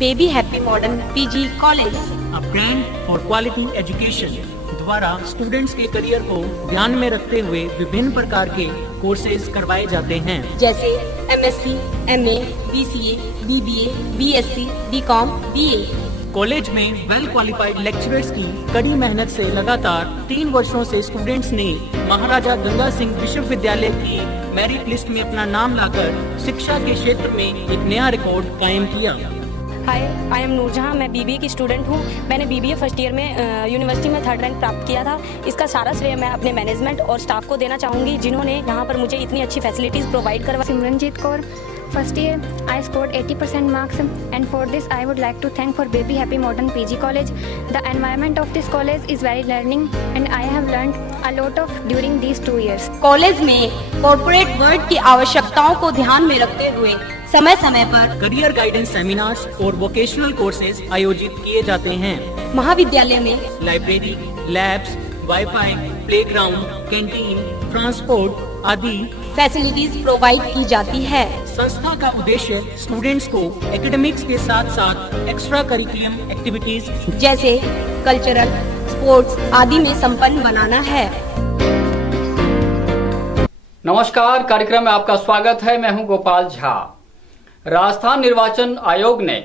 Baby happy modern PG college, a brand for quality education द्वारा students के career को ध्यान में रखते हुए विभिन्न प्रकार के कोर्सेज करवाए जाते हैं, जैसे MSc, MA, BCA, BBA, BSc, BCom, BA। College में वेल क्वालिफाइड लेक्चरर्स की कड़ी मेहनत से लगातार 3 वर्षों से स्टूडेंट्स ने महाराजा गंगा सिंह विश्वविद्यालय की मेरिट लिस्ट में अपना नाम लाकर शिक्षा के क्षेत्र में एक नया रिकॉर्ड कायम किया। हाय, आई एम नूरजहां। मैं BBA की स्टूडेंट हूं। मैंने BBA फर्स्ट ईयर में यूनिवर्सिटी में 3rd रैंक प्राप्त किया था। इसका सारा श्रेय मैं अपने मैनेजमेंट और स्टाफ को देना चाहूँगी, जिन्होंने यहाँ पर मुझे इतनी अच्छी फैसिलिटीज़ प्रोवाइड करवा। Simranjeet Kaur, first year I scored 80% marks, and for this I would like to thank for Baby Happy Modern PG College. The environment of this college is very learning and I have learned a lot of during these 2 years. College में corporate world की आवश्यकताओं को ध्यान में रखते हुए समय समय पर करियर गाइडेंस सेमिनार्स और वोकेशनल कोर्सेज आयोजित किए जाते हैं। महाविद्यालय में library, labs, wifi, playground, canteen, transport आदि फैसिलिटीज प्रोवाइड की जाती है। संस्था का उद्देश्य स्टूडेंट्स को एकेडमिक्स के साथ साथ एक्स्ट्रा करिकुलम एक्टिविटीज जैसे कल्चरल, स्पोर्ट्स आदि में संपन्न बनाना है। नमस्कार, कार्यक्रम में आपका स्वागत है। मैं हूं गोपाल झा। राजस्थान निर्वाचन आयोग ने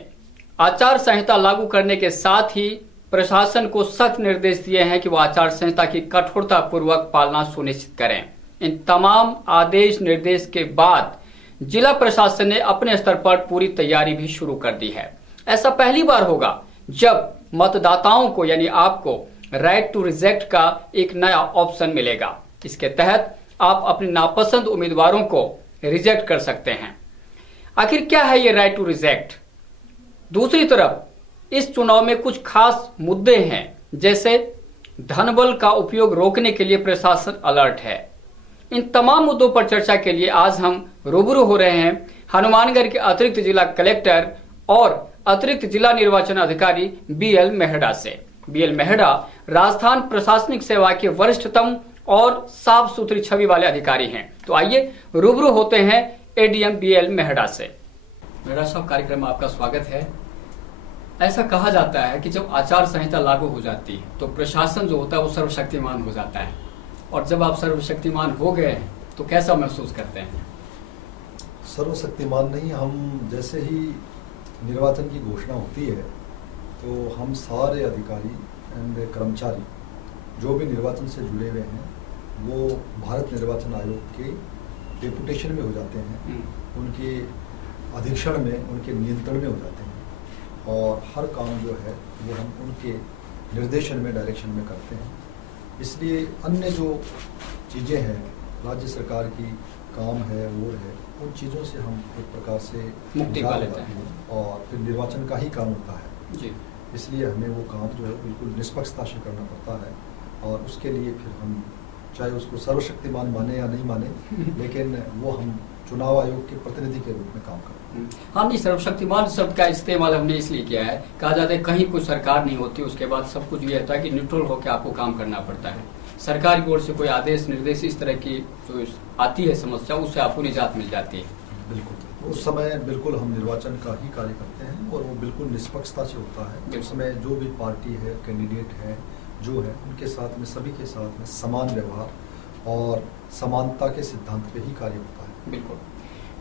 आचार संहिता लागू करने के साथ ही प्रशासन को सख्त निर्देश दिए हैं कि वो आचार संहिता की कठोरता पूर्वक पालना सुनिश्चित करें। इन तमाम आदेश निर्देश के बाद जिला प्रशासन ने अपने स्तर पर पूरी तैयारी भी शुरू कर दी है। ऐसा पहली बार होगा जब मतदाताओं को यानी आपको राइट टू रिजेक्ट का एक नया ऑप्शन मिलेगा। इसके तहत आप अपने नापसंद उम्मीदवारों को रिजेक्ट कर सकते हैं। आखिर क्या है ये राइट टू रिजेक्ट? दूसरी तरफ इस चुनाव में कुछ खास मुद्दे हैं, जैसे धनबल का उपयोग रोकने के लिए प्रशासन अलर्ट है। इन तमाम मुद्दों पर चर्चा के लिए आज हम रूबरू हो रहे हैं हनुमानगढ़ के अतिरिक्त जिला कलेक्टर और अतिरिक्त जिला निर्वाचन अधिकारी BL मेहड़ा से। BL मेहड़ा राजस्थान प्रशासनिक सेवा के वरिष्ठतम और साफ सुथरी छवि वाले अधिकारी हैं। तो आइए रूबरू होते हैं ADM BL मेहड़ा से। मेहड़ा साहब, कार्यक्रम में आपका स्वागत है। ऐसा कहा जाता है कि जब आचार संहिता लागू हो जाती है तो प्रशासन जो होता है वो सर्वशक्तिमान हो जाता है, और जब आप सर्वशक्तिमान हो गए तो कैसा महसूस करते हैं? सर्वशक्तिमान नहीं, हम जैसे ही निर्वाचन की घोषणा होती है तो हम सारे अधिकारी एंड कर्मचारी जो भी निर्वाचन से जुड़े हुए हैं वो भारत निर्वाचन आयोग के डेपुटेशन में हो जाते हैं, उनके अधीक्षण में, उनके नियंत्रण में हो जाते हैं, और हर काम जो है वो हम उनके निर्देशन में, डायरेक्शन में करते हैं। इसलिए अन्य जो चीज़ें हैं राज्य सरकार की काम है, वो है, उन चीज़ों से हम एक प्रकार से मुक्ति पा लेते हैं, और फिर निर्वाचन का ही काम होता है जी। इसलिए हमें वो काम जो है बिल्कुल निष्पक्षता से करना पड़ता है, और उसके लिए फिर हम चाहे उसको सर्वशक्तिमान माने या नहीं माने, लेकिन वो हम चुनाव आयोग के प्रतिनिधि के रूप में काम करते हैं। हाँ, नहीं, सर्वशक्तिमान शब्द का इस्तेमाल हमने इसलिए किया है, कहा जाता है कहीं कोई सरकार नहीं होती, उसके बाद सब कुछ ये होता है कि न्यूट्रल होकर आपको काम करना पड़ता है। सरकार की ओर से कोई आदेश निर्देश इस तरह की जो आती है समस्या, उससे आपको निजात मिल जाती है। बिल्कुल, उस समय बिल्कुल हम निर्वाचन का ही कार्य करते हैं और वो बिल्कुल निष्पक्षता से होता है। उस समय जो भी पार्टी है, कैंडिडेट है, जो है, उनके साथ में, सभी के साथ में समान व्यवहार और समानता के सिद्धांत पे ही कार्य होता है। बिल्कुल।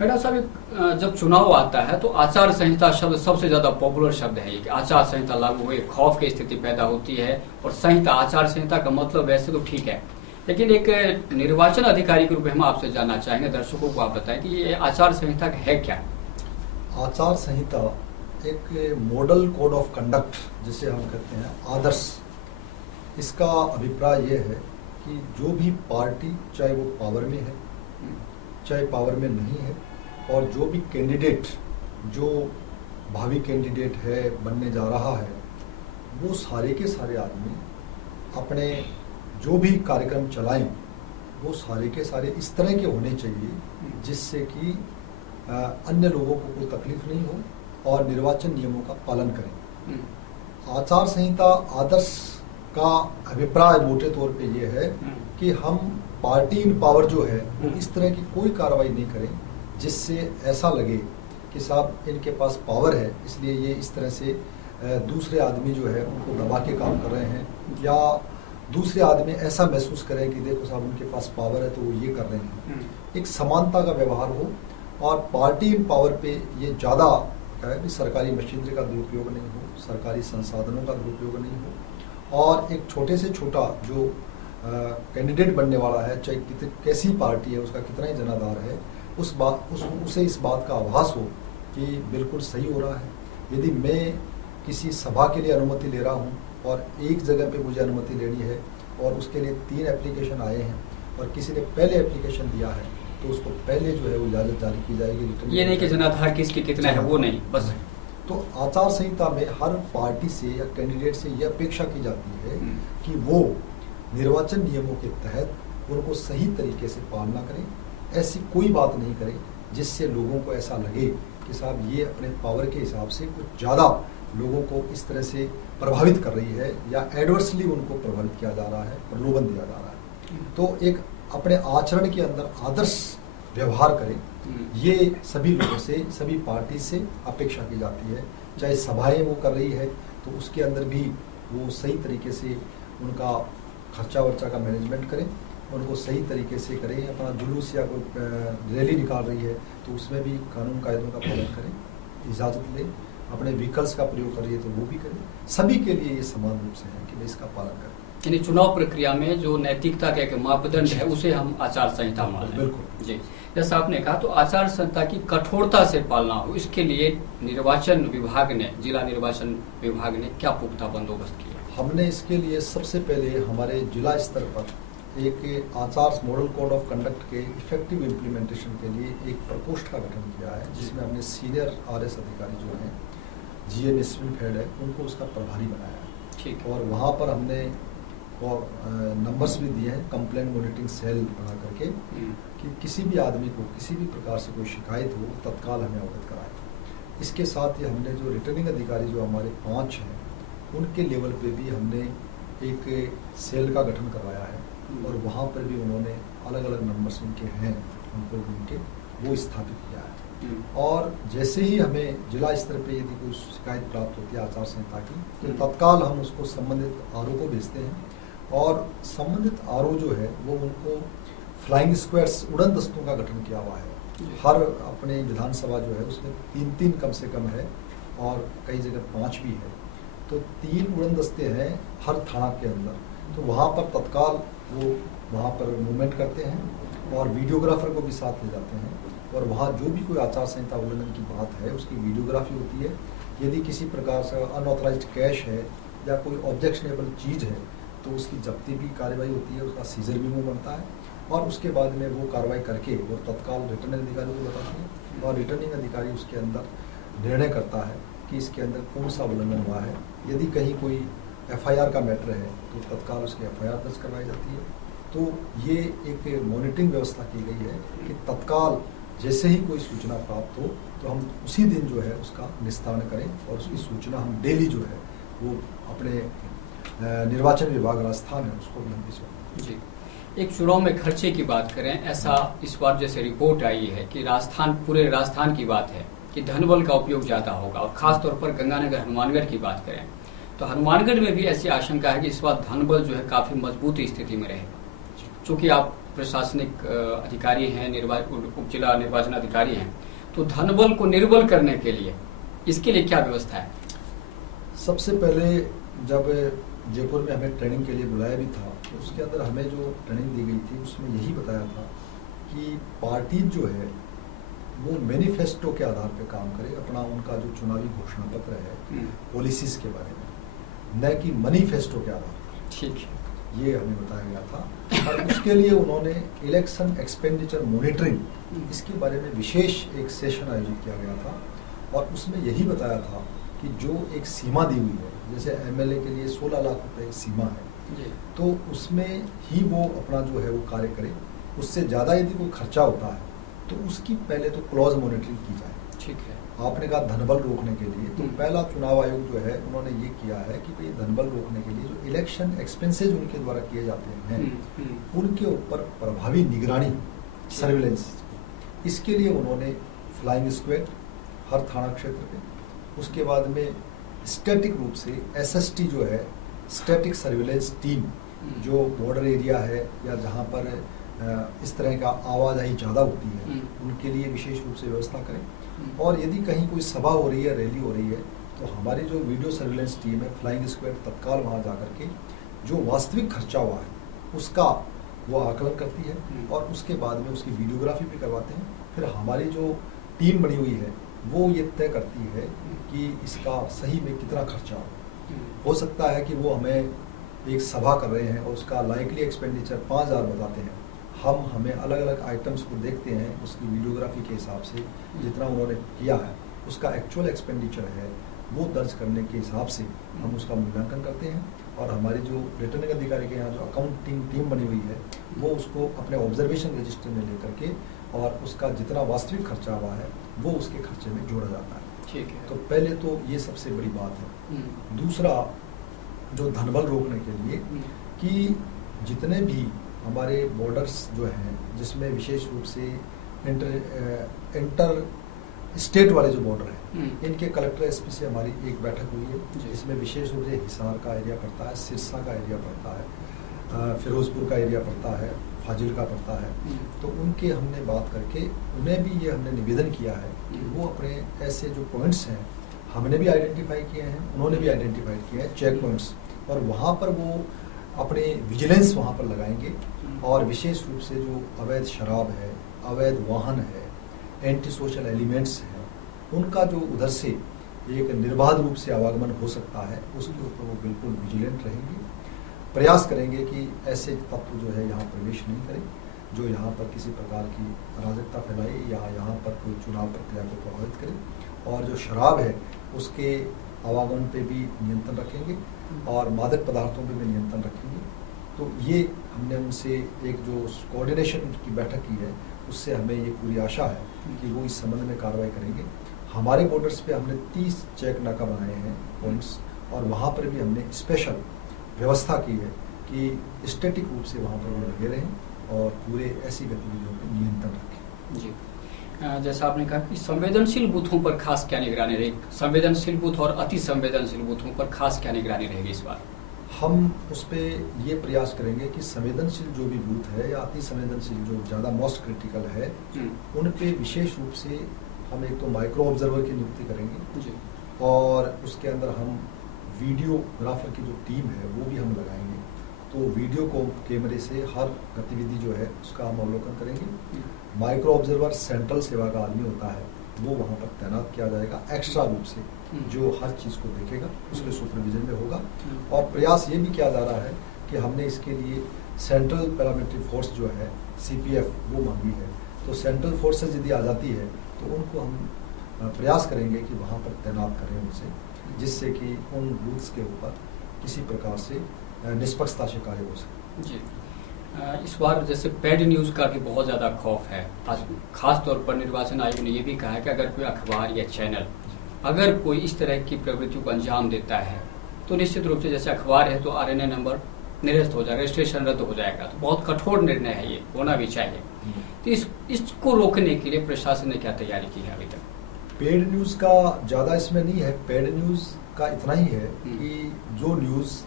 मैडम साहब, जब चुनाव आता है तो आचार संहिता शब्द सबसे ज्यादा पॉपुलर शब्द है। कि आचार संहिता लागू हुए खौफ की स्थिति पैदा होती है, और संहिता, आचार संहिता का मतलब वैसे तो ठीक है, लेकिन एक निर्वाचन अधिकारी के रूप में हम आपसे जानना चाहेंगे, दर्शकों को आप बताएं कि ये आचार संहिता है क्या? आचार संहिता एक मॉडल कोड ऑफ कंडक्ट जिसे हम कहते हैं, आदर्श। इसका अभिप्राय ये है कि जो भी पार्टी, चाहे वो पावर में है चाहे पावर में नहीं है, और जो भी कैंडिडेट, जो भावी कैंडिडेट है, बनने जा रहा है, वो सारे के सारे आदमी अपने जो भी कार्यक्रम चलाएं वो सारे के सारे इस तरह के होने चाहिए जिससे कि अन्य लोगों को कोई तकलीफ नहीं हो और निर्वाचन नियमों का पालन करें। आचार संहिता आदर्श का अभिप्राय मोटे तौर पे ये है कि हम पार्टी इन पावर जो है वो इस तरह की कोई कार्रवाई नहीं करें जिससे ऐसा लगे कि साहब इनके पास पावर है, इसलिए ये इस तरह से दूसरे आदमी जो है उनको दबा के काम कर रहे हैं, या दूसरे आदमी ऐसा महसूस करें कि देखो साहब उनके पास पावर है तो वो ये कर रहे हैं। एक समानता का व्यवहार हो और पार्टी इन पावर पे ये ज़्यादा है कि सरकारी मशीनरी का दुरुपयोग नहीं हो, सरकारी संसाधनों का दुरुपयोग नहीं हो, और एक छोटे से छोटा जो कैंडिडेट बनने वाला है, चाहे कैसी पार्टी है, उसका कितना ही जनाधार है, उसे इस बात का आभास हो कि बिल्कुल सही हो रहा है। यदि मैं किसी सभा के लिए अनुमति ले रहा हूँ और एक जगह पे मुझे अनुमति लेनी है और उसके लिए 3 एप्लीकेशन आए हैं और किसी ने पहले एप्लीकेशन दिया है, तो उसको पहले जो है वो इजाज़त जारी की जाएगी। ये नहीं कि जनाधार किसके कितना है वो नहीं, बस। तो आचार संहिता में हर पार्टी से या कैंडिडेट से यह अपेक्षा की जाती है कि वो निर्वाचन नियमों के तहत उनको सही तरीके से पालना करें। ऐसी कोई बात नहीं करे जिससे लोगों को ऐसा लगे कि साहब ये अपने पावर के हिसाब से कुछ ज़्यादा लोगों को इस तरह से प्रभावित कर रही है या एडवर्सली उनको प्रभावित किया जा रहा है, प्रलोभन दिया जा रहा है। तो एक अपने आचरण के अंदर आदर्श व्यवहार करें, ये सभी लोगों से, सभी पार्टी से अपेक्षा की जाती है। चाहे सभाएं वो कर रही है तो उसके अंदर भी वो सही तरीके से उनका खर्चा वर्चा का मैनेजमेंट करें, उनको सही तरीके से करें। अपना जुलूस या कोई रैली निकाल रही है तो उसमें भी कानून कायदों का पालन करें, इजाज़त लें। अपने व्हीकल्स का प्रयोग कर रही है तो वो भी करें। सभी के लिए ये समान रूप से है कि वे इसका पालन करें। यानी चुनाव प्रक्रिया में जो नैतिकता का एक मापदंड है उसे हम आचार संहिता मान लें। बिल्कुल जी, जैसा आपने कहा, तो आचार संहिता की कठोरता से पालना हो, इसके लिए निर्वाचन विभाग ने, जिला निर्वाचन विभाग ने क्या पुख्ता बंदोबस्त किया? हमने इसके लिए सबसे पहले हमारे जिला स्तर पर एक आचार मॉडल कोड ऑफ कंडक्ट के इफेक्टिव इम्प्लीमेंटेशन के लिए एक प्रकोष्ठ का गठन किया है, जिसमें हमने सीनियर RS अधिकारी जो हैं, GM स्विंग हेड है, उनको उसका प्रभारी बनाया है। ठीक। और वहाँ पर हमने नंबर्स भी दिए हैं, कंप्लेंट मॉनिटरिंग सेल बना करके, कि किसी भी आदमी को किसी भी प्रकार से कोई शिकायत हो तत्काल हमें अवगत कराएं। इसके साथ ही हमने जो रिटर्निंग अधिकारी जो हमारे 5 हैं, उनके लेवल पे भी हमने एक सेल का गठन करवाया है और वहाँ पर भी उन्होंने अलग अलग नंबर्स उनके हैं, उनको उनके वो स्थापित किया है। और जैसे ही हमें जिला स्तर पे यदि कोई शिकायत प्राप्त होती है आचार संहिता की, तो तत्काल हम उसको संबंधित RO को भेजते हैं और संबंधित RO जो है वो उनको फ्लाइंग स्क्वाड्स, उड़न दस्तों का गठन किया हुआ है। हर अपने विधानसभा जो है उसमें 3-3 कम से कम है और कई जगह 5 भी है, तो 3 उड़न दस्ते हैं हर थाना के अंदर। तो वहाँ पर तत्काल वो वहाँ पर मूवमेंट करते हैं और वीडियोग्राफर को भी साथ ले जाते हैं और वहाँ जो भी कोई आचार संहिता उल्लंघन की बात है उसकी वीडियोग्राफी होती है। यदि किसी प्रकार से अनऑथराइज्ड कैश है या कोई ऑब्जेक्शनेबल चीज़ है तो उसकी जब्ती भी कार्रवाई होती है, उसका सीजर भी वो बनता है और उसके बाद में वो कार्रवाई करके वो तत्काल रिटर्निंग अधिकारी को बताते हैं और रिटर्निंग अधिकारी उसके अंदर निर्णय करता है कि इसके अंदर कौन सा उल्लंघन हुआ है। यदि कहीं कोई FIR का मैटर है तो तत्काल उसकी FIR दर्ज करवाई जाती है। तो ये एक मॉनिटरिंग व्यवस्था की गई है कि तत्काल जैसे ही कोई सूचना प्राप्त हो तो हम उसी दिन जो है उसका निस्तारण करें और उसकी सूचना हम डेली जो है वो अपने निर्वाचन विभाग राजस्थान है उसको भी हम भिजवाएं। जी, एक चुनाव में खर्चे की बात करें, ऐसा इस बार जैसे रिपोर्ट आई है कि राजस्थान, पूरे राजस्थान की बात है कि धनबल का उपयोग ज़्यादा होगा और खासतौर पर गंगानगर हनुमानगढ़ की बात करें तो हनुमानगढ़ में भी ऐसी आशंका है कि इस बार धनबल जो है काफ़ी मजबूत स्थिति में रहेगा। चूँकि आप प्रशासनिक अधिकारी हैं, उप जिला निर्वाचन अधिकारी हैं, तो धनबल को निर्बल करने के लिए इसके लिए क्या व्यवस्था है? सबसे पहले जब जयपुर में हमें ट्रेनिंग के लिए बुलाया भी था तो उसके अंदर हमें जो ट्रेनिंग दी गई थी उसमें यही बताया था कि पार्टी जो है वो मैनिफेस्टो के आधार पर काम करे, अपना उनका जो चुनावी घोषणा पत्र है पॉलिसीज के बारे में, न कि मैनिफेस्टो के आधार पर। ठीक है, ये हमें बताया गया था और उसके लिए उन्होंने इलेक्शन एक्सपेंडिचर मॉनिटरिंग इसके बारे में विशेष एक सेशन आयोजित किया गया था और उसमें यही बताया था कि जो एक सीमा दी हुई है, जैसे MLA के लिए 16 लाख रुपए सीमा है, तो उसमें ही वो अपना जो है वो कार्य करे। उससे ज़्यादा यदि कोई खर्चा होता है तो उसकी पहले तो क्लोज मॉनिटरिंग की जाए। ठीक है, आपने कहा धनबल रोकने के लिए, तो पहला चुनाव आयोग जो है उन्होंने ये किया है कि भाई धनबल रोकने के लिए जो इलेक्शन एक्सपेंसेज उनके द्वारा किए जाते हैं उनके ऊपर प्रभावी निगरानी, सर्विलेंस, इसके लिए उन्होंने फ्लाइंग स्क्वाड हर थाना क्षेत्र पे। उसके बाद में स्टैटिक रूप से SST जो है, स्टैटिक सर्विलेंस टीम, जो बॉर्डर एरिया है या जहाँ पर इस तरह का आवाजाही ज़्यादा होती है, उनके लिए विशेष रूप से व्यवस्था करें। और यदि कहीं कोई सभा हो रही है, रैली हो रही है, तो हमारी जो वीडियो सर्विलेंस टीम है, फ्लाइंग स्क्वाड तत्काल वहाँ जा करके जो वास्तविक खर्चा हुआ है उसका वो आकलन करती है और उसके बाद में उसकी वीडियोग्राफी भी करवाते हैं। फिर हमारी जो टीम बनी हुई है वो ये तय करती है कि इसका सही में कितना खर्चा हो सकता है कि वो हमें एक सभा कर रहे हैं और उसका लाइकली एक्सपेंडिचर 5,000 बताते हैं। हमें अलग अलग आइटम्स को देखते हैं, उसकी वीडियोग्राफी के हिसाब से जितना उन्होंने किया है उसका एक्चुअल एक्सपेंडिचर है वो दर्ज करने के हिसाब से हम उसका मूल्यांकन करते हैं। और हमारी जो रिटर्निंग अधिकारी के यहाँ जो अकाउंटिंग टीम बनी हुई है वो उसको अपने ऑब्जर्वेशन रजिस्टर में लेकर के और उसका जितना वास्तविक खर्चा हुआ है वो उसके खर्चे में जोड़ा जाता है। ठीक है। तो पहले तो ये सबसे बड़ी बात है। दूसरा, जो धनबल रोकने के लिए कि जितने भी हमारे बॉर्डर्स जो हैं, जिसमें विशेष रूप से इंटर स्टेट वाले जो बॉर्डर हैं, इनके कलेक्टर SP से हमारी एक बैठक हुई है, जिसमें विशेष रूप से हिसार का एरिया पड़ता है, सिरसा का एरिया पड़ता है, फिरोजपुर का एरिया पड़ता है, फाजिल का पड़ता है। तो उनके हमने बात करके उन्हें भी ये हमने निवेदन किया है कि वो अपने ऐसे जो पॉइंट्स हैं हमने भी आइडेंटिफाई किए हैं, उन्होंने भी आइडेंटिफाई किए हैं चेक पॉइंट्स, और वहाँ पर वो अपने विजिलेंस वहाँ पर लगाएंगे और विशेष रूप से जो अवैध शराब है, अवैध वाहन है, एंटी सोशल एलिमेंट्स हैं, उनका जो उधर से एक निर्बाध रूप से आवागमन हो सकता है उसके ऊपर वो बिल्कुल विजिलेंट रहेंगे। प्रयास करेंगे कि ऐसे तत्व जो है यहाँ प्रवेश नहीं करें जो यहाँ पर किसी प्रकार की अराजकता फैलाए या यहाँ पर कोई चुनाव प्रक्रिया को प्रभावित करे। और जो शराब है उसके आवागमन पे भी नियंत्रण रखेंगे और मादक पदार्थों पे भी नियंत्रण रखेंगे। तो ये हमने उनसे एक जो कोऑर्डिनेशन की बैठक की है उससे हमें ये पूरी आशा है कि वो इस संबंध में कार्रवाई करेंगे। हमारे बॉर्डर्स पे हमने 30 चेक नाका बनाए हैं पॉइंट्स, और वहाँ पर भी हमने स्पेशल व्यवस्था की है कि स्टैटिक रूप से वहाँ पर वो लगे रहें और पूरे ऐसी गतिविधियों पर नियंत्रण रखें। जी, जैसा आपने कहा कि संवेदनशील बूथों पर खास क्या निगरानी रहेगी, संवेदनशील बूथ और अति संवेदनशील बूथों पर खास क्या निगरानी रहेगी इस बार? हम उस पर ये प्रयास करेंगे कि संवेदनशील जो भी बूथ है या अति संवेदनशील जो ज़्यादा मोस्ट क्रिटिकल है उन पे विशेष रूप से हम एक तो माइक्रो ऑब्जर्वर की नियुक्ति करेंगे जी। और उसके अंदर हम वीडियोग्राफर की जो टीम है वो भी हम लगाएंगे। तो वीडियो को कैमरे से हर गतिविधि जो है उसका हम अवलोकन करेंगे। माइक्रो ऑब्जर्वर सेंट्रल सेवा का आदमी होता है वो वहाँ पर तैनात किया जाएगा एक्स्ट्रा रूप से, जो हर चीज़ को देखेगा, उसके सुपरविजन में होगा। और प्रयास ये भी किया जा रहा है कि हमने इसके लिए सेंट्रल पैरामिलिट्री फोर्स जो है CPF वो मांगी है। तो सेंट्रल फोर्सेज यदि आ जाती है तो उनको हम प्रयास करेंगे कि वहाँ पर तैनात करें उनसे, जिससे कि उन बूथ्स के ऊपर किसी प्रकार से निष्पक्षता से कार्य हो सके। जी, इस बार जैसे पेड न्यूज़ का भी बहुत ज़्यादा खौफ है। खास तौर पर निर्वाचन आयोग ने ये भी कहा है कि अगर कोई अखबार या चैनल अगर कोई इस तरह की प्रवृत्तियों को अंजाम देता है तो निश्चित रूप से जैसे अखबार है तो RNA नंबर निरस्त हो जाएगा, रजिस्ट्रेशन रद्द हो जाएगा। तो बहुत कठोर निर्णय है, ये होना भी चाहिए। तो इसको रोकने के लिए प्रशासन ने क्या तैयारी की है अभी तक? पेड न्यूज़ का ज़्यादा इसमें नहीं है। पेड न्यूज़ का इतना ही है कि जो न्यूज़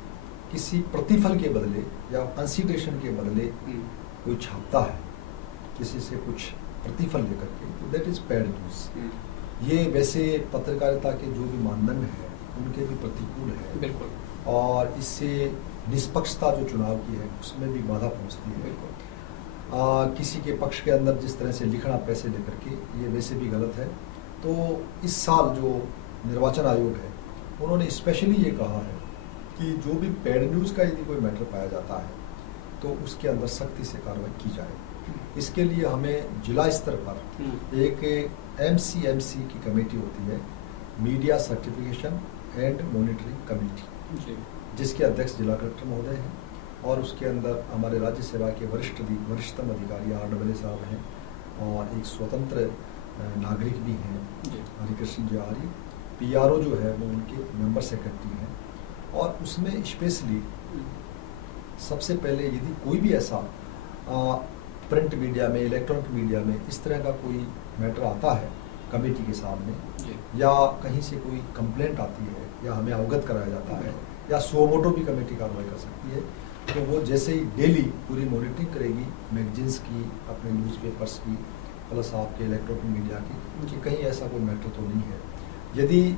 किसी प्रतिफल के बदले या कंसीडरेशन के बदले कोई छापता है किसी से कुछ प्रतिफल लेकर के, तो दैट इज पेड न्यूज़। ये वैसे पत्रकारिता के जो भी मानदंड है उनके भी प्रतिकूल है। बिल्कुल। और इससे निष्पक्षता जो चुनाव की है उसमें भी बाधा पहुंचती है। बिल्कुल। किसी के पक्ष के अंदर जिस तरह से लिखना पैसे लेकर के, ये वैसे भी गलत है। तो इस साल जो निर्वाचन आयोग है उन्होंने स्पेशली ये कहा है कि जो भी पेड न्यूज़ का यदि कोई मैटर पाया जाता है तो उसके अंदर सख्ती से कार्रवाई की जाए। इसके लिए हमें जिला स्तर पर एक MCMC की कमेटी होती है, media certification and monitoring committee, जिसके अध्यक्ष जिला कलेक्टर महोदय हैं। और उसके अंदर हमारे राज्य सेवा के वरिष्ठतम अधिकारी RAA साहब हैं और एक स्वतंत्र नागरिक भी हैं हरिकृष्ण जी आर्य। PRO जो है वो उनके मेंबर सेक्रेटरी हैं। और उसमें स्पेशली सबसे पहले यदि कोई भी ऐसा प्रिंट मीडिया में, इलेक्ट्रॉनिक मीडिया में इस तरह का कोई मैटर आता है कमेटी के सामने, या कहीं से कोई कंप्लेंट आती है या हमें अवगत कराया जाता है, या सुमोटो भी कमेटी कार्रवाई कर सकती है। तो वो जैसे ही डेली पूरी मॉनिटरिंग करेगी मैगजीन्स की, अपने न्यूज़पेपर्स की, प्लस आपके इलेक्ट्रॉनिक मीडिया की, कि कहीं ऐसा कोई मैटर तो नहीं है। यदि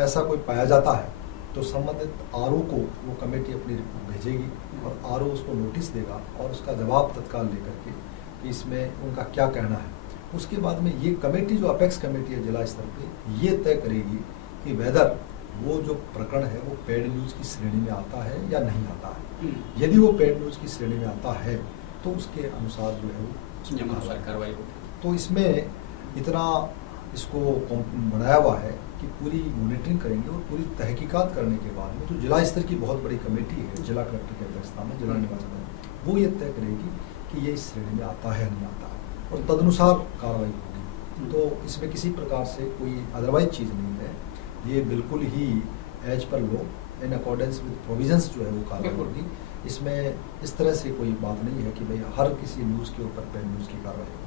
ऐसा कोई पाया जाता है तो संबंधित आरओ को वो कमेटी अपनी रिपोर्ट भेजेगी और आरओ उसको नोटिस देगा और उसका जवाब तत्काल लेकर के कि इसमें उनका क्या कहना है। उसके बाद में ये कमेटी जो अपेक्स कमेटी है जिला स्तर पे, ये तय करेगी कि वेदर वो जो प्रकरण है वो पेड न्यूज की श्रेणी में आता है या नहीं आता है। यदि वो पेड न्यूज की श्रेणी में आता है तो उसके अनुसार जो है वो कार्रवाई होगी। तो इसमें इतना इसको बनाया हुआ है कि पूरी मॉनिटरिंग करेंगे और पूरी तहकीकात करने के बाद में जो जिला स्तर की बहुत बड़ी कमेटी है जिला कलेक्टर की अध्यक्षता में, जिला निर्वाचन में, वो ये तय करेगी कि ये इस श्रेणी में आता है नहीं आता है और तदनुसार कार्रवाई होगी। तो इसमें किसी प्रकार से कोई अदरवाइज चीज़ नहीं है, ये बिल्कुल ही as per law in accordance with provisions जो है वो कार्रवाई होगी। इसमें इस तरह से कोई बात नहीं है कि भाई हर किसी न्यूज़ के ऊपर पेड न्यूज़ की कार्रवाई होगी।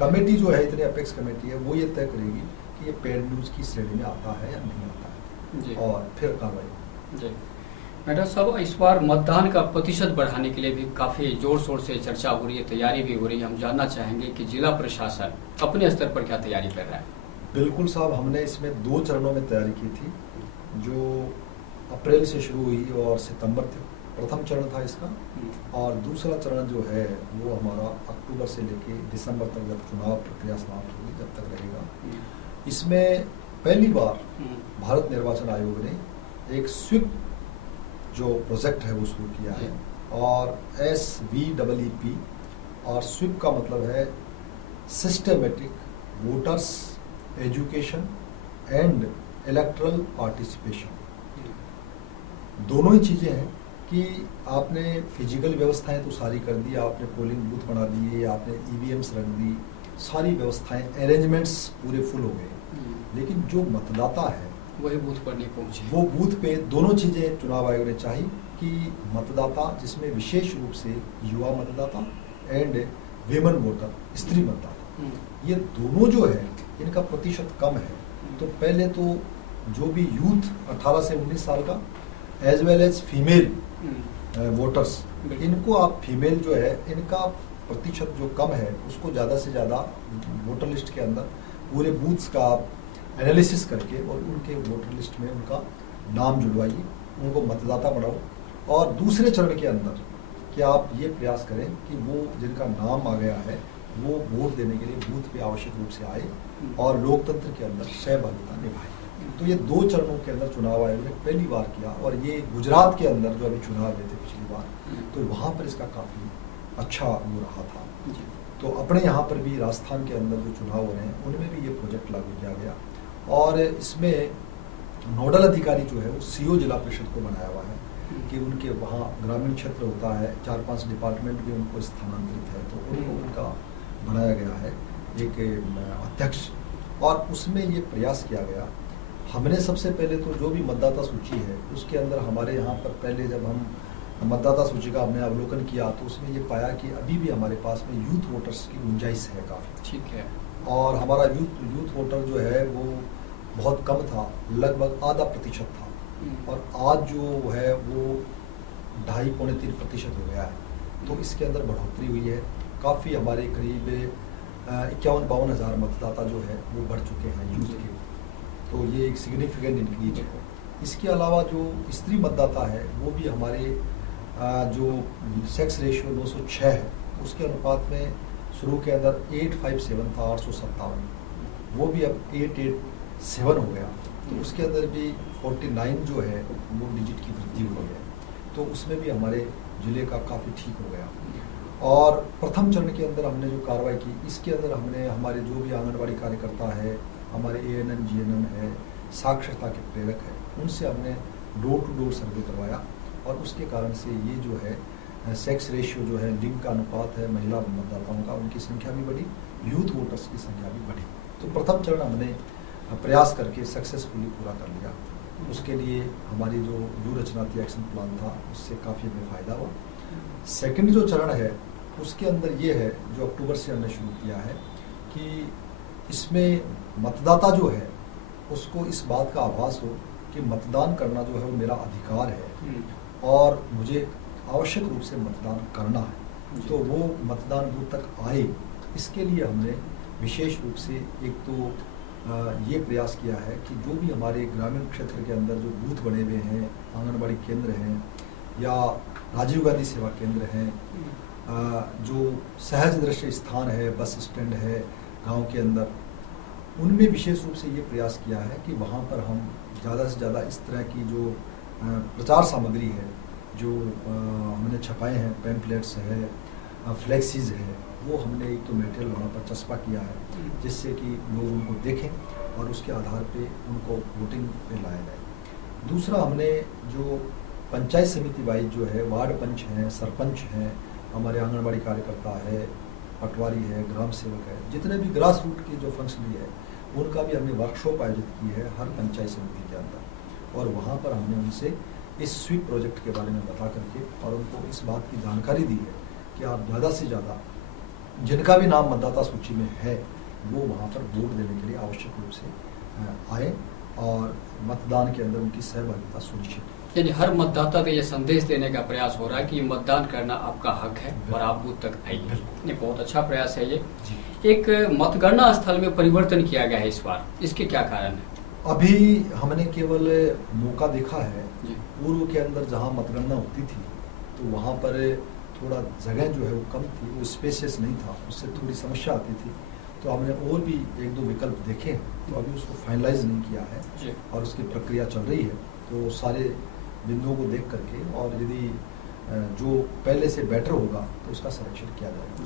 कमेटी जो है, इतनी अपेक्स कमेटी है, वो ये तय करेगी कि ये पेड न्यूज़ की श्रेणी में आता है या नहीं आता है और फिर कार्रवाई। जी मैडम साहब, इस बार मतदान का प्रतिशत बढ़ाने के लिए भी काफी जोर शोर से चर्चा हो रही है, तैयारी भी हो रही है। हम जानना चाहेंगे कि जिला प्रशासन अपने स्तर पर क्या तैयारी कर रहा है? बिल्कुल साहब, हमने इसमें 2 चरणों में तैयारी की थी, जो अप्रैल से शुरू हुई और सितंबर तक प्रथम चरण था इसका, और दूसरा चरण जो है वो हमारा अक्टूबर से लेके दिसंबर तक जब चुनाव प्रक्रिया समाप्त होगी जब तक रहेगा। इसमें पहली बार भारत निर्वाचन आयोग ने एक स्वीप जो प्रोजेक्ट है वो शुरू किया है, और SVEEP, और स्वीप का मतलब है systematic voters education and electoral participation. दोनों ही चीज़ें हैं कि आपने फिजिकल व्यवस्थाएं तो सारी कर दी, आपने पोलिंग बूथ बना दिए, आपने EVMs रख दी, सारी व्यवस्थाएं अरेंजमेंट्स पूरे फुल हो गए, लेकिन जो मतदाता है वही बूथ पर नहीं पहुंचे। वो बूथ पे दोनों चीज़ें चुनाव आयोग ने चाही कि मतदाता, जिसमें विशेष रूप से युवा मतदाता एंड विमेन वोटर, स्त्री मतदाता, ये दोनों जो है इनका प्रतिशत कम है। तो पहले तो जो भी यूथ 18 से 19 साल का as well as female voters, इनको आप फीमेल जो है इनका प्रतिशत जो कम है उसको ज़्यादा से ज़्यादा वोटर लिस्ट के अंदर पूरे बूथ्स का आप एनालिसिस करके और उनके वोटर लिस्ट में उनका नाम जुड़वाइए, उनको मतदाता बढ़ाओ। और दूसरे चरण के अंदर कि आप ये प्रयास करें कि वो जिनका नाम आ गया है वो वोट देने के लिए बूथ पे आवश्यक रूप से आए और लोकतंत्र के अंदर सहभागिता निभाए। तो ये 2 चरणों के अंदर चुनाव आयोग ने पहली बार किया, और ये गुजरात के अंदर जो अभी चुनाव हुए थे पिछली बार, तो वहाँ पर इसका काफ़ी अच्छा वो रहा था। तो अपने यहाँ पर भी राजस्थान के अंदर जो चुनाव हो रहे हैं उनमें भी ये प्रोजेक्ट लागू किया गया, और इसमें नोडल अधिकारी जो है वो CO जिला परिषद को बनाया हुआ है कि उनके वहाँ ग्रामीण क्षेत्र होता है, 4-5 डिपार्टमेंट भी उनको स्थानांतरित है, तो उनको उनका बनाया गया है एक अध्यक्ष, और उसमें ये प्रयास किया गया। हमने सबसे पहले तो जो भी मतदाता सूची है उसके अंदर हमारे यहाँ पर पहले जब हम मतदाता सूची का हमने अवलोकन किया तो उसमें ये पाया कि अभी भी हमारे पास में यूथ वोटर्स की गुंजाइश है काफ़ी। ठीक है। और हमारा यूथ वोटर जो है वो बहुत कम था, लगभग आधा प्रतिशत था, और आज जो है वो 2.5-3% हो गया है। तो इसके अंदर बढ़ोतरी हुई है काफ़ी, हमारे करीब 51-52 हज़ार मतदाता जो है वो बढ़ चुके हैं यूथ के, तो ये एक सिग्निफिकेंट इंक्रीज है। इसके अलावा जो स्त्री मतदाता है वो भी हमारे जो सेक्स रेशियो 206 है उसके अनुपात में शुरू के अंदर 857 था, 857, वो भी अब 887 हो गया। तो उसके अंदर भी 49 जो है वो डिजिट की वृद्धि हो गई, तो उसमें भी हमारे ज़िले का काफ़ी ठीक हो गया। और प्रथम चरण के अंदर हमने जो कार्रवाई की, इसके अंदर हमने हमारे जो भी आंगनबाड़ी कार्यकर्ता है, हमारे ANM GNM है, साक्षरता के प्रेरक है, उनसे हमने डोर टू डोर सर्वे करवाया, और उसके कारण से ये जो है सेक्स रेशियो जो है, लिंग का अनुपात है महिला मतदाताओं का, उनकी संख्या भी बढ़ी, यूथ वोटर्स की संख्या भी बढ़ी। तो प्रथम चरण हमने प्रयास करके सक्सेसफुली पूरा कर लिया। उसके लिए हमारी जो व्यूहरचनात्मक एक्शन प्लान था उससे काफ़ी हमें फ़ायदा हुआ। सेकंड जो चरण है उसके अंदर ये है जो अक्टूबर से हमने शुरू किया है कि इसमें मतदाता जो है उसको इस बात का आभास हो कि मतदान करना जो है वो मेरा अधिकार है और मुझे आवश्यक रूप से मतदान करना है, तो वो मतदान बूथ तक आए। इसके लिए हमने विशेष रूप से एक तो ये प्रयास किया है कि जो भी हमारे ग्रामीण क्षेत्र के अंदर जो बूथ बने हुए हैं, आंगनबाड़ी केंद्र हैं या राजीव गांधी सेवा केंद्र हैं, जो सहज दृश्य स्थान है, बस स्टैंड है गांव के अंदर, उनमें विशेष रूप से ये प्रयास किया है कि वहाँ पर हम ज़्यादा से ज़्यादा इस तरह की जो प्रचार सामग्री है जो हमने छपाए हैं, पैम्पलेट्स है, फ्लैक्सीज है, वो हमने एक तो मटेरियल वहाँ पर चस्पा किया है जिससे कि लोग उनको देखें और उसके आधार पे उनको वोटिंग पे लाया जाए। दूसरा, हमने जो पंचायत समिति वाइज जो है वार्ड पंच हैं, सरपंच हैं, हमारे आंगनबाड़ी कार्यकर्ता है, पटवारी है, ग्राम सेवक है, जितने भी ग्रास रूट की जो फंक्शनरी है उनका भी हमने वर्कशॉप आयोजित की है हर पंचायत समिति के अंदर, और वहाँ पर हमने उनसे इस स्वीप प्रोजेक्ट के बारे में बता करके और उनको इस बात की जानकारी दी है कि आप ज़्यादा से ज़्यादा जिनका भी नाम मतदाता सूची में है वो वहाँ पर वोट देने के लिए आवश्यक रूप से आए और मतदान के अंदर उनकी सहभागिता सुनिश्चित। यानी हर मतदाता को ये संदेश देने का प्रयास हो रहा है कि मतदान करना आपका हक है और आप बूथ तक आइए। ये बहुत अच्छा प्रयास है। ये एक मतगणना स्थल में परिवर्तन किया गया है इस बार, इसके क्या कारण है? अभी हमने केवल मौका देखा है, पूर्व के अंदर जहाँ मतगणना होती थी तो वहाँ पर थोड़ा जगह जो है वो कम थी, वो स्पेसियस नहीं था, उससे थोड़ी समस्या आती थी, तो हमने और भी एक दो विकल्प देखे हैं, तो अभी उसको फाइनलाइज नहीं किया है और उसकी प्रक्रिया चल रही है। तो सारे बिंदुओं को देख करके और यदि जो पहले से बेटर होगा तो उसका संरक्षण किया जाएगा।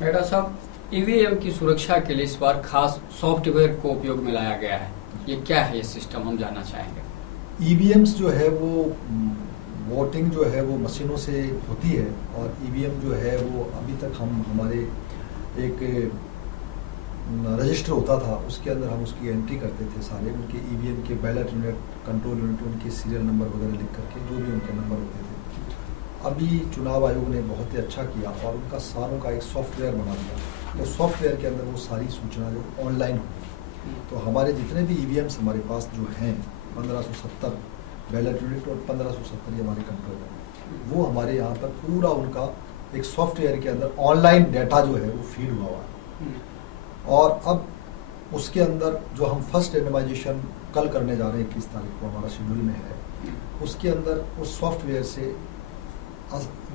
मेहरा साहब, ईवीएम की सुरक्षा के लिए इस बार खास सॉफ्टवेयर को उपयोग में लाया गया है, ये क्या है ये सिस्टम, हम जानना चाहेंगे। ईवीएम्स जो है वो वोटिंग जो है वो मशीनों से होती है और ईवीएम जो है वो अभी तक हम हमारे एक रजिस्टर होता था उसके अंदर हम उसकी एंट्री करते थे, सारे उनके ईवीएम के बैलेट यूनिट, कंट्रोल यूनिट, उनके सीरियल नंबर वगैरह लिख करके जो भी उनके नंबर होते थे। अभी चुनाव आयोग ने बहुत ही अच्छा किया और उनका सारों का एक सॉफ्टवेयर बना दिया, तो सॉफ्टवेयर के अंदर वो सारी सूचना जो ऑनलाइन होगी, तो हमारे जितने भी ईवीएम्स हमारे पास जो हैं 1570 बैलेट यूनिट और 1570 हमारे कंट्रोल है, वो हमारे यहाँ पर पूरा उनका एक सॉफ्टवेयर के अंदर ऑनलाइन डाटा जो है वो फीड हुआ हुआ है। और अब उसके अंदर जो हम फर्स्ट रेंडमाइजेशन कल करने जा रहे हैं 21 तारीख को हमारा शेड्यूल में है, उसके अंदर उस सॉफ्टवेयर से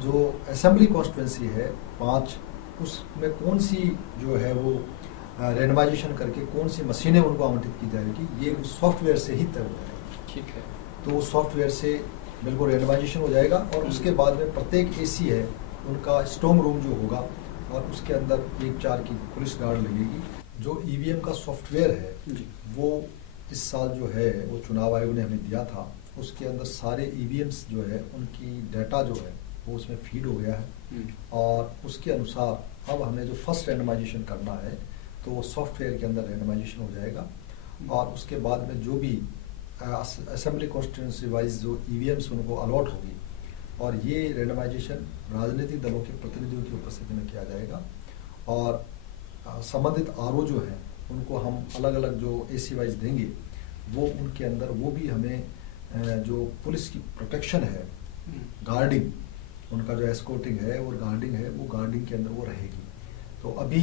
जो असेंबली कॉन्स्टिट्यूंसी है 5, उसमें कौन सी जो है वो रेंडमाइजेशन करके कौन सी मशीनें उनको आवंटित की जाएगी, ये उस सॉफ्टवेयर से ही तय हो जाएगा। ठीक है, तो उस सॉफ्टवेयर से बिल्कुल रेंडमाइजेशन हो जाएगा और उसके बाद में प्रत्येक एसी है उनका स्ट्रॉन्ग रूम जो होगा और उसके अंदर 1-4 की पुलिस गार्ड लगेगी। जो ईवीएम का सॉफ्टवेयर है वो इस साल जो है वो चुनाव आयोग ने हमें दिया था, उसके अंदर सारे ईवीएम्स जो है उनकी डाटा जो है वो उसमें फीड हो गया है और उसके अनुसार अब हमें जो फर्स्ट रेंडमाइजेशन करना है तो वो सॉफ्टवेयर के अंदर रेंडमाइजेशन हो जाएगा और उसके बाद में जो भी असेंबली कॉन्स्टिट्यूंसी वाइज जो ईवीएम्स उनको अलॉट होगी और ये रेंडमाइजेशन राजनीतिक दलों के प्रतिनिधियों की उपस्थिति में किया जाएगा और संबंधित आरओ जो है उनको हम अलग अलग जो एसी वाइज देंगे, वो उनके अंदर वो भी हमें जो पुलिस की प्रोटेक्शन है, गार्डिंग, उनका जो एस्कोर्टिंग है और गार्डिंग है वो गार्डिंग के अंदर वो रहेगी। तो अभी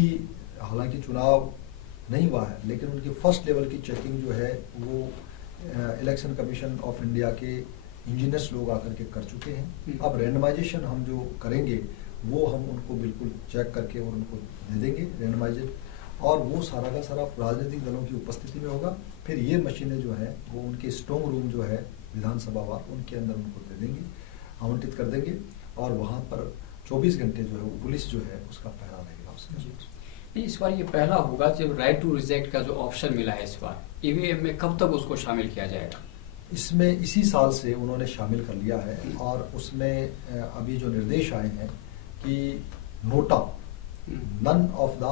हालांकि चुनाव नहीं हुआ है लेकिन उनकी फर्स्ट लेवल की चेकिंग जो है वो इलेक्शन कमीशन ऑफ इंडिया के इंजीनियर्स लोग आकर के कर चुके हैं। अब रेंडमाइजेशन हम जो करेंगे वो हम उनको बिल्कुल चेक करके और उनको दे देंगे रेंडमाइजेशन, और वो सारा का सारा राजनीतिक दलों की उपस्थिति में होगा। फिर ये मशीनें जो है वो उनके स्ट्रॉन्ग रूम जो है विधानसभा वार उनके अंदर उनको दे देंगे, आवंटित कर देंगे और वहाँ पर 24 घंटे जो है वो पुलिस जो है उसका पहरा रहेगा उसका। इस बार ये पहला होगा जब राइट टू रिजेक्ट का जो ऑप्शन मिला है इस बार ईवीएम में, कब तक उसको शामिल किया जाएगा? इसमें इसी साल से उन्होंने शामिल कर लिया है और उसमें अभी जो निर्देश आए हैं कि NOTA none of the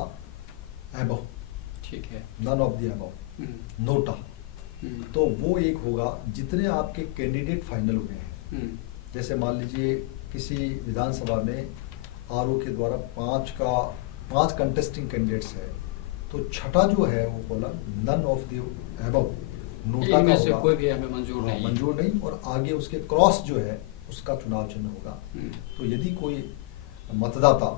above, ठीक है, none of the above NOTA, तो वो एक होगा जितने आपके कैंडिडेट फाइनल हुए हैं। जैसे मान लीजिए किसी विधानसभा में आरओ के द्वारा 5 कंटेस्टिंग कैंडिडेट्स है तो छठा जो है वो column none of the above, NOTA इनमें का से होगा, कोई भी हमें मंजूर नहीं है। मंजूर नहीं, और आगे उसके क्रॉस जो है उसका चुनाव चिन्ह होगा। तो यदि कोई मतदाता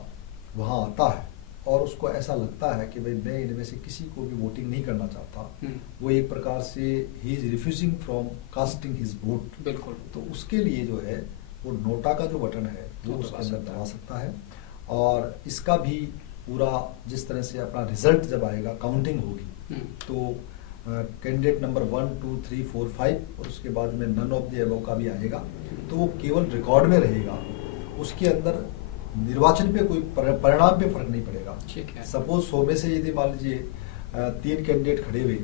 वहां आता है और उसको ऐसा लगता है कि भाई मैं इनमें से किसी को भी वोटिंग नहीं करना चाहता, वो एक प्रकार से he is refusing from casting his vote, बिल्कुल, तो उसके लिए जो है वो नोटा का जो बटन है वो वो उसके दबा अंदर सकता दबा सकता है। और इसका भी पूरा जिस तरह से अपना रिजल्ट जब आएगा, काउंटिंग होगी, तो कैंडिडेट नंबर 1, 2, 3, 4, 5 और उसके बाद में नन ऑफ द अबव का भी आएगा, तो वो केवल रिकॉर्ड में रहेगा, उसके अंदर निर्वाचन पे कोई परिणाम पे फर्क नहीं पड़ेगा। ठीक है। सपोज 100 में से यदि मान लीजिए 3 कैंडिडेट खड़े हुए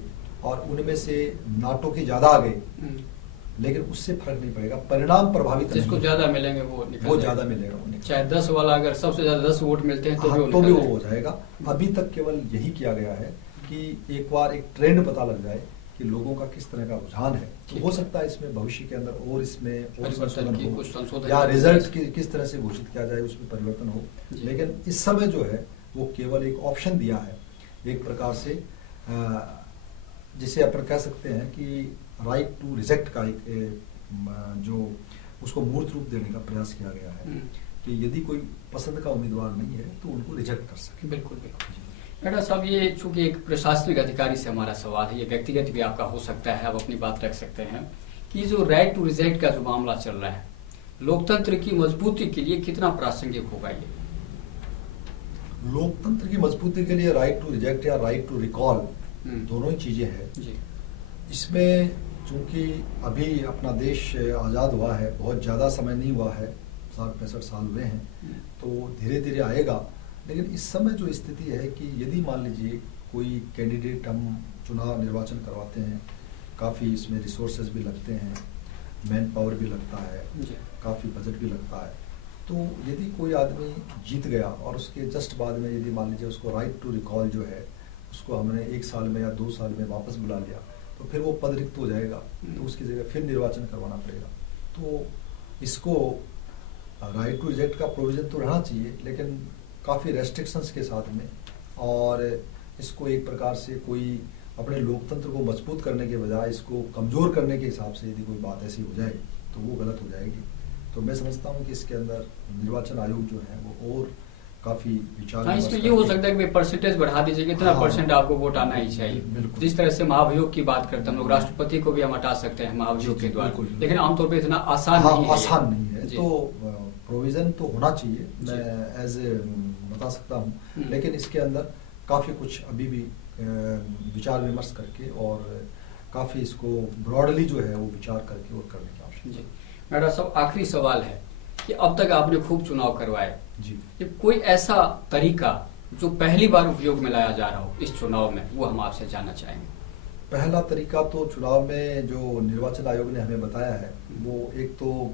और उनमें से नाटो के ज्यादा आ गए, लेकिन उससे फर्क नहीं पड़ेगा, परिणाम प्रभावित नहीं जिसको होगा। ज्यादा मिलेंगे वो निकल वो जाएगा। ज्यादा मिलेगा, वो निकल चाहे 10 वाला अगर सबसे ज्यादा 10 वोट मिलते हैं तो हाँ, भी तो वो भी निकल वो हो जाएगा। जाएगा। अभी तक केवल यही किया गया है कि एक बार एक ट्रेंड पता लग जाए कि लोगों का किस तरह का रुझान है, तो हो सकता है इसमें भविष्य के अंदर और इसमें और परिवर्तन की संशोधन कुछ हो, संशोधन या की रिजल्ट गुंजाइश। किस तरह से घोषित किया जाए उसमें परिवर्तन हो। जी। लेकिन इस समय जो है वो केवल एक ऑप्शन दिया है, एक प्रकार से जिसे अपन कह सकते हैं कि राइट टू रिजेक्ट का एक जो उसको मूर्त रूप देने का प्रयास किया गया है कि यदि कोई पसंद का उम्मीदवार नहीं है तो उनको रिजेक्ट कर सके। बिल्कुल बिल्कुल। बेटा साहब, ये चूंकि एक प्रशासनिक अधिकारी से हमारा सवाल है, ये व्यक्तिगत भी आपका हो सकता है, आप अपनी बात रख सकते हैं कि जो राइट टू रिजेक्ट का जो मामला चल रहा है, लोकतंत्र की मजबूती के लिए कितना प्रासंगिक होगा ये? लोकतंत्र की मजबूती के लिए राइट टू रिजेक्ट या राइट टू रिकॉल दोनों ही चीजें हैं। जी। इसमें चूंकि अभी अपना देश आज़ाद हुआ है, बहुत ज़्यादा समय नहीं हुआ है, 60-65 साल हुए हैं, तो धीरे धीरे आएगा। लेकिन इस समय जो स्थिति है कि यदि मान लीजिए कोई कैंडिडेट हम चुनाव निर्वाचन करवाते हैं, काफ़ी इसमें रिसोर्सेज भी लगते हैं, मैन पावर भी लगता है, काफ़ी बजट भी लगता है, तो यदि कोई आदमी जीत गया और उसके जस्ट बाद में यदि मान लीजिए उसको राइट टू रिकॉल जो है उसको हमने 1 साल में या 2 साल में वापस बुला लिया, तो फिर वो पद रिक्त हो जाएगा, तो उसकी जगह फिर निर्वाचन करवाना पड़ेगा। तो इसको राइट टू रिजेक्ट का प्रोविजन तो रहना चाहिए, लेकिन काफ़ी रेस्ट्रिक्शंस के साथ में, और इसको एक प्रकार से कोई अपने लोकतंत्र को मजबूत करने के बजाय इसको कमज़ोर करने के हिसाब से यदि कोई बात ऐसी हो जाए तो वो गलत हो जाएगी। तो मैं समझता हूँ कि इसके अंदर निर्वाचन आयोग जो है वो और काफ़ी विचार हाँ, इसमें ये हो सकता है कि परसेंटेज बढ़ा दीजिए, कितना परसेंट आपको वोट आना ही चाहिए। बिल्कुल। जिस तरह से महाभियोग की बात करते हैं हम लोग, राष्ट्रपति को भी हम हटा सकते हैं महाभियोग के द्वारा, बिल्कुल। लेकिन आमतौर पर इतना आसान नहीं है। आसान नहीं है, जी। तो प्रोविजन तो होना चाहिए, मैं एज ए बता सकता हूँ, लेकिन इसके अंदर काफ़ी कुछ अभी भी विचार विमर्श करके और काफ़ी इसको ब्रॉडली जो है वो विचार करके और करने की आवश्यकता है। मेरा सब आखिरी सवाल है कि अब तक आपने खूब चुनाव करवाए जी, कि कोई ऐसा तरीका जो पहली बार उपयोग में लाया जा रहा हो इस चुनाव में, वो हम आपसे जानना चाहेंगे। पहला तरीका तो चुनाव में जो निर्वाचन आयोग ने हमें बताया है वो, एक तो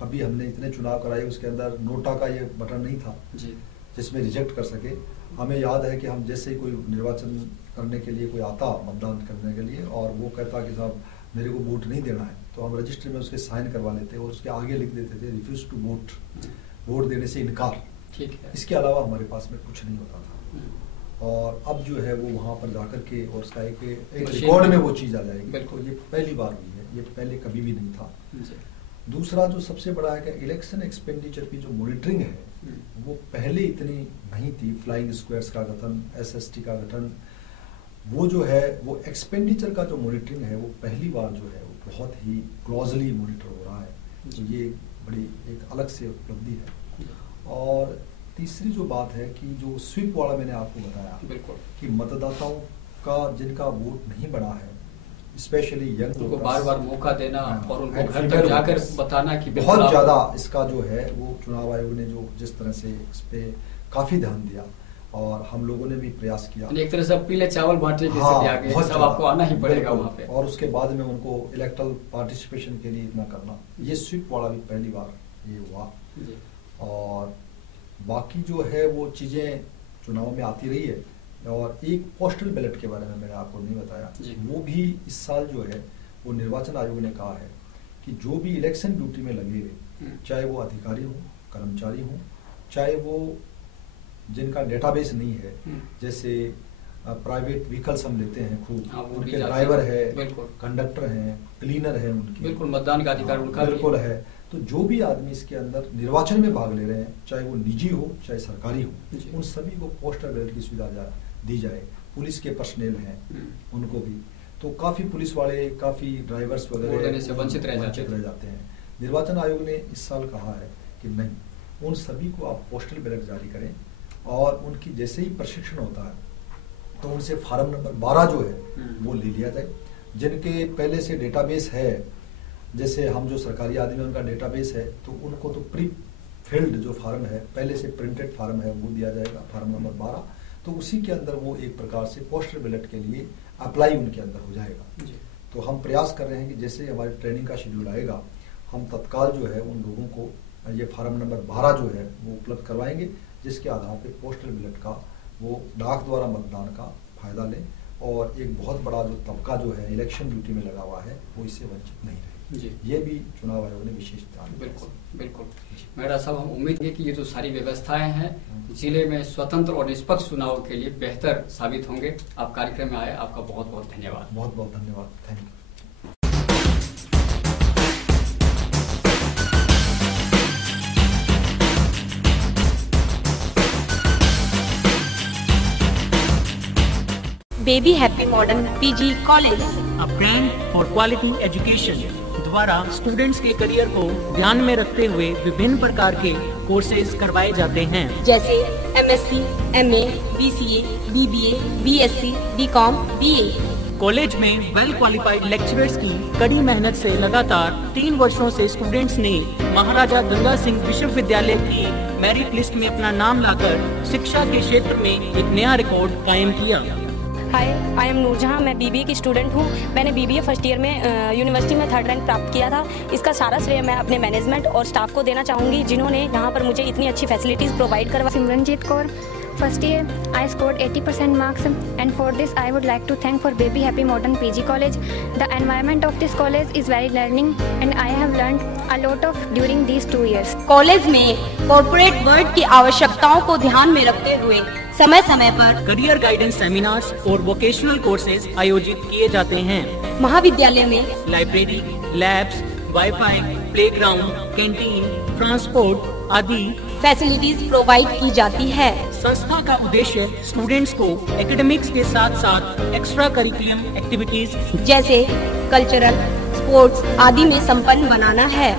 कभी हमने इतने चुनाव कराए उसके अंदर नोटा का ये बटन नहीं था जी। जिसमें रिजेक्ट कर सके। हमें याद है कि हम जैसे ही कोई निर्वाचन करने के लिए कोई आता मतदान करने के लिए और वो कहता कि साहब मेरे को वोट नहीं देना है, तो हम रजिस्टर में उसके साइन करवा लेते और उसके आगे लिख देते थे रिफ्यूज टू वोट, वोट देने से इनकार। ठीक है। इसके अलावा हमारे पास में कुछ नहीं होता था, और अब जो है वो वहाँ पर जाकर के और उसका एक रिकॉर्ड में वो चीज़ आ जाएगी। बिल्कुल। ये पहली बार हुई है, ये पहले कभी भी नहीं था। जी। दूसरा जो सबसे बड़ा है कि इलेक्शन एक्सपेंडिचर की जो मॉनिटरिंग है वो पहले इतनी नहीं थी। फ्लाइंग स्क्वायर्स का गठन, SST का गठन, वो जो है वो एक्सपेंडिचर का जो मॉनिटरिंग है वो पहली बार जो है वो बहुत ही क्लोजली मॉनिटर हो रहा है। तो ये बड़ी एक अलग से उपलब्धि है। और तीसरी जो बात है कि जो स्वीप वाला मैंने आपको बताया, बिल्कुल, कि मतदाताओं का जिनका वोट नहीं बना है, स्पेशली यंग उनको बार बार मौका देना और उनको घर female तक जाकर voters, बताना कि बिल्कुल बहुत आप- ज्यादा इसका जो है वो चुनाव आयोग ने जो जिस तरह से इस पे काफी ध्यान दिया और हम लोगों ने भी प्रयास किया। एक तरह से पीले चावल बांटने की हाँ, स्थिति आ गई, बहुत सब ज्यादा, आपको आना ही पड़ेगा बिल्कुल। वहाँ पे। और उसके बाद में उनको इलेक्ट्रल पार्टिसिपेशन के लिए इतना करना, ये स्वीप वाला भी पहली बार ये हुआ। जी। और बाकी जो है वो चीज़ें चुनाव में आती रही है। और एक पोस्टल बैलेट के बारे में मैंने आपको नहीं बताया, जी। वो भी इस साल जो है वो निर्वाचन आयोग ने कहा है कि जो भी इलेक्शन ड्यूटी में लगे हुए, चाहे वो अधिकारी हों, कर्मचारी हों, चाहे वो जिनका डेटाबेस नहीं है, जैसे प्राइवेट व्हीकल्स हम लेते हैं खूब, हाँ, वो भी उनके जाते ड्राइवर हैं। है, बिल्कुल। कंडक्टर हैं, क्लीनर है उनकी, बिल्कुल मतदान का अधिकार उनका भी बिल्कुल है। तो जो भी आदमी इसके अंदर निर्वाचन में भाग ले रहे हैं, चाहे वो निजी हो चाहे सरकारी हो, जी। उन सभी को पोस्टल बैलेट की सुविधा दी जाए। पुलिस के पर्सनल हैं उनको भी, तो काफी पुलिस वाले, काफी ड्राइवर्स वोट देने वगैरह से वंचित रह जाते हैं। निर्वाचन आयोग ने इस साल कहा है कि नहीं, उन सभी को आप पोस्टल बैलेट जारी करें, और उनकी जैसे ही प्रशिक्षण होता है तो उनसे फार्म नंबर 12 जो है वो ले लिया जाए। जिनके पहले से डेटाबेस है, जैसे हम जो सरकारी आदमी हैं उनका डेटाबेस है, तो उनको तो प्री फिल्ड जो फार्म है, पहले से प्रिंटेड फार्म है, वो दिया जाएगा, फार्म नंबर 12। तो उसी के अंदर वो एक प्रकार से पोस्टल बैलेट के लिए अप्लाई उनके अंदर हो जाएगा। तो हम प्रयास कर रहे हैं कि जैसे हमारी ट्रेनिंग का शेड्यूल आएगा, हम तत्काल जो है उन लोगों को ये फार्म नंबर 12 जो है वो उपलब्ध करवाएंगे, जिसके आधार पे पोस्टल बैलेट का वो डाक द्वारा मतदान का फायदा लें, और एक बहुत बड़ा जो तबका जो है इलेक्शन ड्यूटी में लगा हुआ है वो इससे वंचित नहीं रहे। ये भी चुनाव आयोग ने विशेष ध्यान दिया। बिल्कुल बिल्कुल। मेरा सब हम उम्मीद है कि ये जो सारी व्यवस्थाएं हैं जिले में स्वतंत्र और निष्पक्ष चुनाव के लिए बेहतर साबित होंगे। आप कार्यक्रम में आए, आपका बहुत बहुत धन्यवाद। बहुत बहुत धन्यवाद, thank you. Baby happy modern PG college, a brand for quality education द्वारा स्टूडेंट्स के करियर को ध्यान में रखते हुए विभिन्न प्रकार के कोर्सेज करवाए जाते हैं, जैसे MSc, MA, BCA, BBA, BSc, BCom, BA। College में वेल क्वालिफाइड लेक्चरर्स की कड़ी मेहनत से लगातार 3 वर्षों से स्टूडेंट्स ने महाराजा गंगा सिंह विश्वविद्यालय की मेरिट लिस्ट में अपना नाम लाकर शिक्षा के क्षेत्र में एक नया रिकॉर्ड कायम किया। हाय, आई एम नूरजहां, मैं BBA की स्टूडेंट हूँ। मैंने BBA फर्स्ट ईयर में यूनिवर्सिटी में 3rd रैंक प्राप्त किया था। इसका सारा श्रेय मैं अपने मैनेजमेंट और स्टाफ को देना चाहूँगी, जिन्होंने यहाँ पर मुझे इतनी अच्छी फैसिलिटीज़ प्रोवाइड करवाई। Simranjit Kaur. First year, I scored 80% marks, and for this I would like to thank for Baby Happy Modern PG College. The environment of this college is very learning, and I have learned a lot of during these 2 years. College में corporate world की आवश्यकताओं को ध्यान में रखते हुए समय समय पर करियर गाइडेंस सेमिनार्स और वोकेशनल कोर्सेज आयोजित किए जाते हैं। महाविद्यालय में library, labs, wifi, playground, canteen, transport आदि फैसिलिटीज प्रोवाइड की जाती है। संस्था का उद्देश्य स्टूडेंट्स को एकेडमिक्स के साथ साथ एक्स्ट्रा करिकुलम एक्टिविटीज जैसे कल्चरल, स्पोर्ट्स आदि में संपन्न बनाना है।